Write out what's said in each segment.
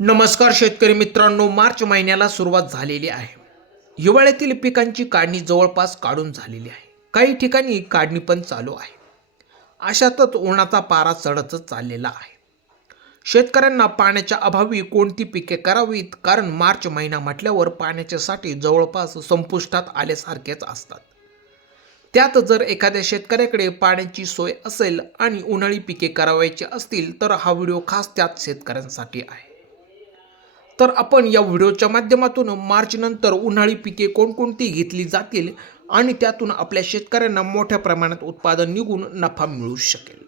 नमस्कार शेतकरी मित्रांनो, मार्च महिन्याला सुरुवात झालेली आहे. हिवाळ्यातील पिकांची काढणी जवळपास काढून झालेली आहे. काही ठिकाणी काढणी पण चालू आहे. अशातच उन्हाचा पारा चढतच चाललेला आहे. शेतकऱ्यांना पाण्याच्या अभावी कोणती पिके करावीत, कारण मार्च महिना म्हटल्यावर पाण्याचे साठे जवळपास संपुष्टात आल्यासारखेच असतात. त्यात जर एखाद्या शेतकऱ्याकडे पाण्याची सोय असेल आणि उन्हाळी पिके करावायची असतील तर हा व्हिडिओ खास त्याच शेतकऱ्यांसाठी आहे. तर आपण या व्हिडिओच्या माध्यमातून मार्च नंतर उन्हाळी पिके कोणकोणती घेतली जातील आणि त्यातून आपल्या शेतकऱ्यांना मोठ्या प्रमाणात उत्पादन निघून नफा मिळू शकेल.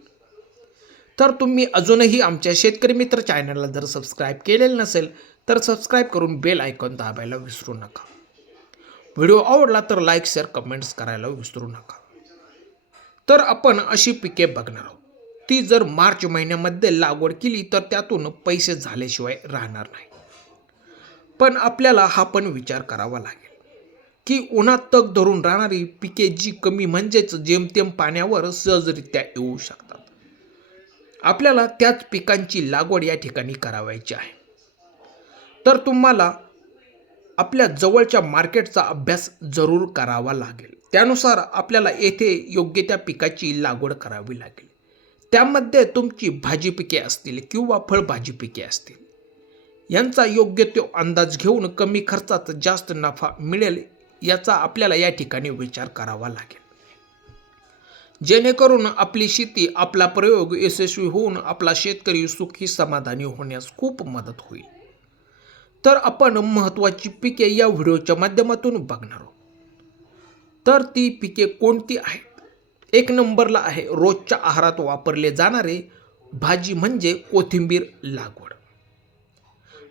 तर तुम्ही अजूनही आमच्या शेतकरी मित्र चॅनलला जर सबस्क्राईब केलेलं नसेल तर सबस्क्राईब करून बेल आयकॉन दाबायला विसरू नका. व्हिडिओ आवडला तर लाईक शेअर कमेंट्स करायला विसरू नका. तर आपण अशी पिके बघणार आहोत ती जर मार्च महिन्यामध्ये लागवड केली तर त्यातून पैसे झाल्याशिवाय राहणार नाही. पण आपल्याला हा पण विचार करावा लागेल की उन्हात तग धरून राहणारी पिके जी कमी म्हणजेच जेमतेम पाण्यावर सहजरित्या येऊ शकतात, आपल्याला त्याच पिकांची लागवड या ठिकाणी करावायची आहे. तर तुम्हाला आपल्या जवळच्या मार्केटचा अभ्यास जरूर करावा लागेल. त्यानुसार आपल्याला येथे योग्य त्या पिकाची लागवड करावी लागेल. त्यामध्ये तुमची भाजी पिके असतील किंवा फळभाजी पिके असतील, यांचा योग्य तो अंदाज घेऊन कमी खर्चात जास्त नफा मिळेल याचा आपल्याला या ठिकाणी विचार करावा लागेल. जेणेकरून आपली शेती, आपला प्रयोग यशस्वी होऊन आपला शेतकरी सुखी समाधानी होण्यास खूप मदत होईल. तर आपण महत्त्वाची पिके या व्हिडिओच्या माध्यमातून बघणार आहोत. तर ती पिके कोणती आहेत? एक नंबरला आहे रोजच्या आहारात वापरले जाणारे भाजी म्हणजे कोथिंबीर लागवड.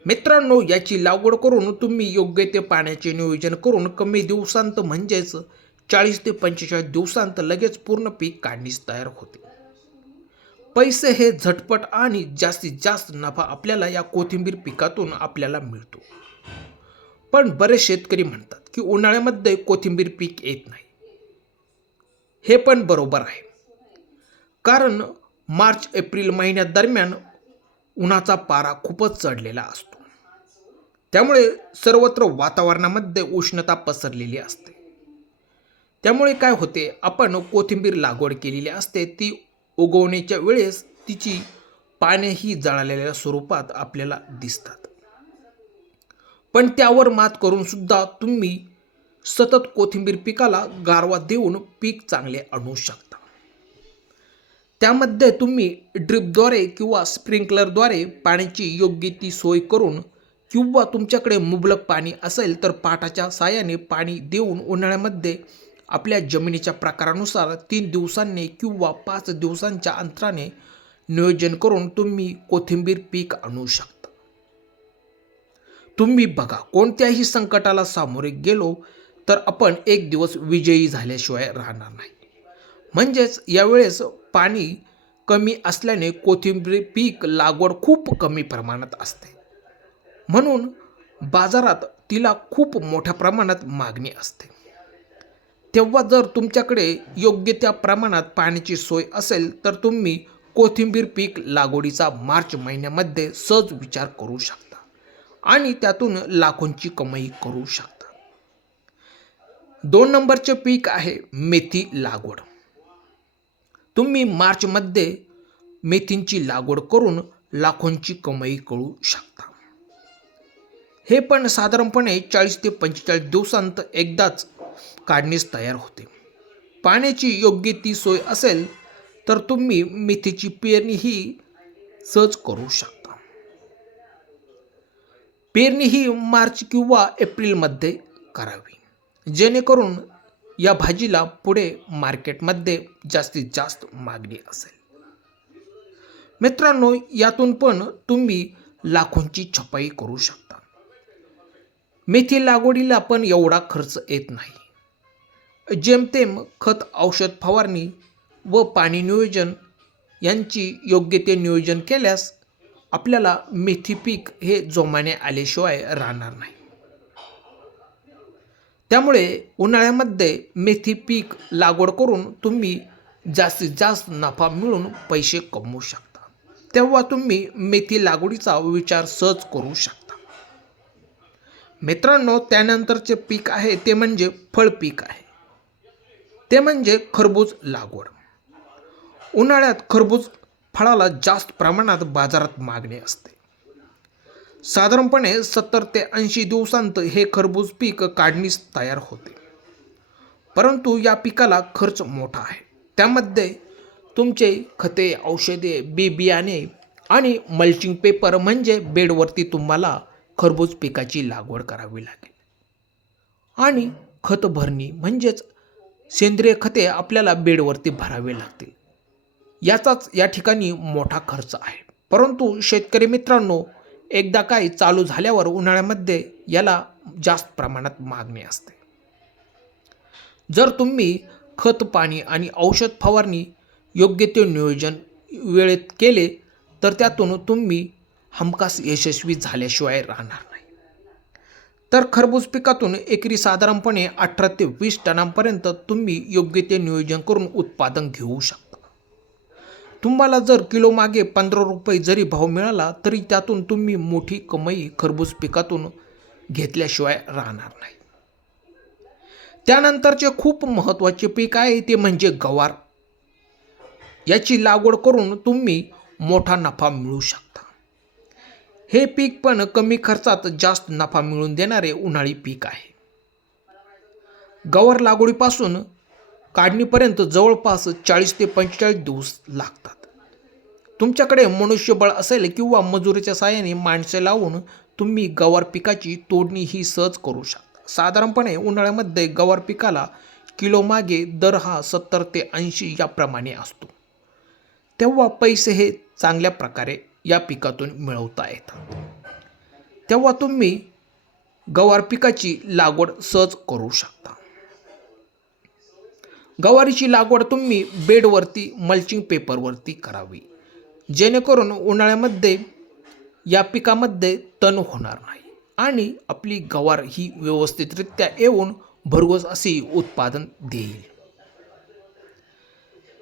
मित्रांनो, याची लागवड करून तुम्ही योग्य ते पाण्याचे नियोजन करून कमी दिवसांत म्हणजेच 40 ते 45 दिवसांत लगेच पूर्ण पीक काढणीस तयार होते. पैसे हे झटपट आणि जास्तीत जास्त नफा आपल्याला या कोथिंबीर पिकातून आपल्याला मिळतो. पण बरेच शेतकरी म्हणतात की उन्हाळ्यामध्ये कोथिंबीर पीक येत नाही. हे पण बरोबर आहे, कारण मार्च एप्रिल महिन्यादरम्यान उन्हाचा पारा खूपच चढलेला असतो. त्यामुळे सर्वत्र वातावरणामध्ये उष्णता पसरलेली असते. त्यामुळे काय होते, आपण कोथिंबीर लागवड केलेली असते ती उगवण्याच्या वेळेस तिची पानेही जळालेल्या स्वरूपात आपल्याला दिसतात. पण त्यावर मात करून सुद्धा तुम्ही सतत कोथिंबीर पिकाला गारवा देऊन पीक चांगले आणू शकता. त्यामध्ये तुम्ही ड्रिपद्वारे किंवा स्प्रिंकलरद्वारे पाण्याची योग्य ती सोय करून किंवा तुमच्याकडे मुबलक पाणी असेल तर पाटाच्या साहाय्याने पाणी देऊन उन्हाळ्यामध्ये आपल्या जमिनीच्या प्रकारानुसार 3 दिवसांनी किंवा 5 दिवसांच्या अंतराने नियोजन करून तुम्ही कोथिंबीर पीक आणू शकता. तुम्ही बघा, कोणत्याही संकटाला सामोरे गेलो तर आपण एक दिवस विजयी झाल्याशिवाय राहणार नाही. म्हणजेच यावेळेस पाणी कमी असल्याने कोथिंबीर पीक लागवड खूप कमी प्रमाणात असते, म्हणून बाजारात तिला खूप मोठ्या प्रमाणात मागणी असते. तेव्हा जर तुमच्याकडे योग्य त्या प्रमाणात पाण्याची सोय असेल तर तुम्ही कोथिंबीर पीक लागवडीचा मार्च महिन्यामध्ये सहज विचार करू शकता आणि त्यातून लाखोंची कमाई करू शकता. 2 नंबरचे पीक आहे मेथी लागवड. तुम्ही मार्चमध्ये मेथींची लागवड करून लाखोंची कमाई करू शकता. हे पण साधारणपणे 40 ते 45 दिवसांत एकदाच काढणीस तयार होते. पाण्याची योग्य ती सोय असेल तर तुम्ही मेथीची पेरणी ही सहज करू शकता. पेरणी ही मार्च किंवा एप्रिलमध्ये करावी, जेणेकरून या भाजीला पुढे मार्केटमध्ये जास्तीत जास्त मागणी असेल. मित्रांनो, यातून पण तुम्ही लाखोंची छपाई करू शकता. मेथी लागवडीला पण एवढा खर्च येत नाही. जेमतेम खत, औषध फवारणी व पाणी नियोजन यांची योग्य ते नियोजन केल्यास आपल्याला मेथी पीक हे जोमाने आल्याशिवाय राहणार नाही. त्यामुळे उन्हाळ्यामध्ये मेथी पीक लागवड करून तुम्ही जास्तीत जास्त नफा मिळवून पैसे कमवू शकता. तेव्हा तुम्ही मेथी लागवडीचा विचार सहज करू शकता. मित्रांनो, त्यानंतरचे पीक आहे ते म्हणजे फळ पीक आहे, ते म्हणजे खरबूज लागवड. उन्हाळ्यात खरबूज फळाला जास्त प्रमाणात बाजारात मागणी असते. साधारणपणे 70 ते 80 दिवसांत हे खरबूज पीक काढणीस तयार होते. परंतु या पिकाला खर्च मोठा आहे. त्यामध्ये तुमचे खते, औषधे, बी बियाणे आणि मल्चिंग पेपर म्हणजे बेडवरती तुम्हाला खरबूज पिकाची लागवड करावी लागेल. आणि खत भरणी म्हणजेच सेंद्रिय खते आपल्याला बेडवरती भरावे लागतील. याचाच या ठिकाणी मोठा खर्च आहे. परंतु शेतकरी मित्रांनो, एकदा काय चालू झाल्यावर उन्हाळ्यामध्ये याला जास्त प्रमाणात मागणी असते. जर तुम्ही खत, पाणी आणि औषध फवारणी योग्य ते नियोजन वेळेत केले तर त्यातून तुम्ही हमखास यशस्वी झाल्याशिवाय राहणार नाही. तर खरबूज पिकातून एकरी साधारणपणे 18 ते 20 टनांपर्यंत तुम्ही योग्य ते नियोजन करून उत्पादन घेऊ शकता. तुम्हाला जर किलो मागे 15 रुपये जरी भाव मिळाला तरी त्यातून तुम्ही मोठी कमाई खरबूज पिकातून घेतल्याशिवाय राहणार नाही. त्यानंतरचे खूप महत्त्वाचे पीक आहे ते म्हणजे गवार. याची लागवड करून तुम्ही मोठा नफा मिळवू शकता. हे पीक पण कमी खर्चात जास्त नफा मिळवून देणारे उन्हाळी पीक आहे. गवार लागवडीपासून काढणीपर्यंत जवळपास 40 ते 45 दिवस लागतात. तुमच्याकडे मनुष्यबळ असेल किंवा मजुरीच्या साहाय्याने माणसे लावून तुम्ही गवार पिकाची तोडणी ही सहज करू शकता. साधारणपणे उन्हाळ्यामध्ये गवार पिकाला किलो मागे दर हा 70 ते 80 याप्रमाणे असतो. तेव्हा पैसे हे चांगल्या प्रकारे या पिकातून मिळवता येतात. तेव्हा तुम्ही गवार पिकाची लागवड सहज करू शकता. गवारीची लागवड तुम्ही बेडवरती मल्चिंग पेपरवरती करावी, जेणेकरून उन्हाळ्यामध्ये या पिकामध्ये तण होणार नाही आणि आपली गवार ही व्यवस्थितरित्या येऊन भरघोस असे उत्पादन देईल.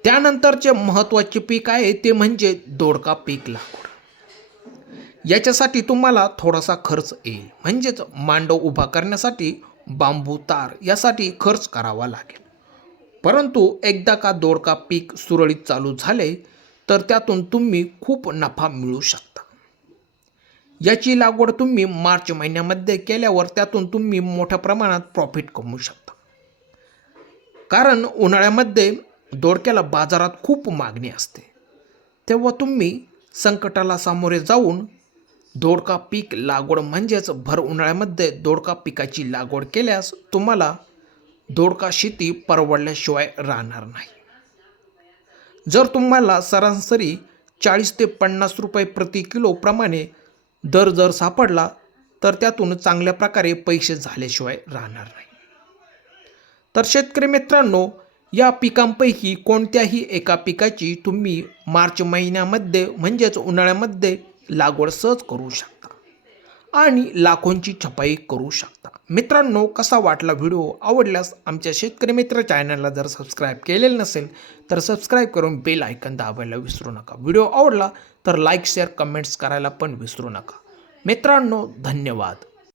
त्यानंतरचे महत्त्वाचे पीक आहे ते म्हणजे दोडका पीक लागवड. याच्यासाठी तुम्हाला थोडासा खर्च येईल, म्हणजेच मांडव उभा करण्यासाठी बांबू, तार यासाठी खर्च करावा लागेल. परंतु एकदा का दोडका पीक सुरळीत चालू झाले तर त्यातून तुम्ही खूप नफा मिळवू शकता. याची लागवड तुम्ही मार्च महिन्यामध्ये केल्यावर त्यातून तुम्ही मोठ्या प्रमाणात प्रॉफिट कमवू शकता. कारण उन्हाळ्यामध्ये दोडक्याला बाजारात खूप मागणी असते. तेव्हा तुम्ही संकटाला सामोरे जाऊन दोडका पीक लागवड म्हणजेच भर उन्हाळ्यामध्ये दोडका पिकाची लागवड केल्यास तुम्हाला दोडका शेती परवडल्याशिवाय राहणार नाही. जर तुम्हाला सरासरी 40 ते 50 रुपये प्रति किलो प्रमाणे दर जर सापडला तर त्यातून चांगल्या प्रकारे पैसे झाल्याशिवाय राहणार नाही. तर शेतकरी मित्रांनो, या पिकांपैकी कोणत्याही एका पिकाची तुम्ही मार्च महिन्यामध्ये म्हणजेच उन्हाळ्यामध्ये लागवड सहज करू शकता आणि लाखोंची छपाई करू शकता. मित्रांनो, कसा वाटला व्हिडिओ? आवडल्यास आमच्या शेतकरी मित्र चॅनलला जर सबस्क्राईब केलेलं नसेल तर सबस्क्राईब करून बेल आयकॉन दाबायला विसरू नका. व्हिडिओ आवडला तर लाईक, शेअर, कमेंट्स करायला पण विसरू नका. मित्रांनो, धन्यवाद.